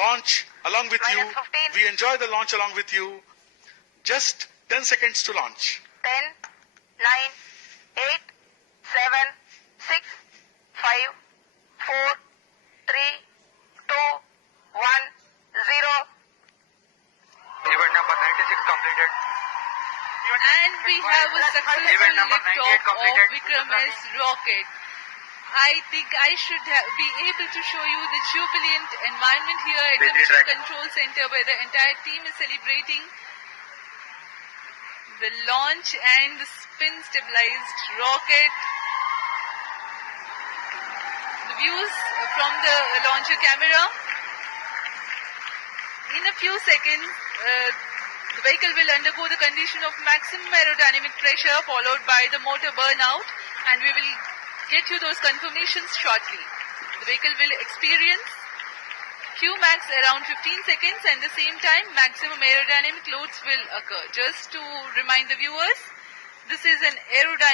launch along with you. -15. We enjoy the launch along with you. Just 10 seconds to launch. 10, 9, 8, 7, 6, 5, 4, 3, 2, 1, 0. Event number 96 completed. And we have a successful Event number 98 liftoff of completed. Vikram-S rocket. I think I should be able to show you the jubilant environment here at the Mission Control Center, where the entire team is celebrating the launch and the spin stabilized rocket. The views from the launcher camera. In a few seconds, the vehicle will undergo the condition of maximum aerodynamic pressure followed by the motor burnout, and we will get you those confirmations shortly. The vehicle will experience Qmax around 15 seconds, and at the same time maximum aerodynamic loads will occur. Just to remind the viewers, this is an aerodynamic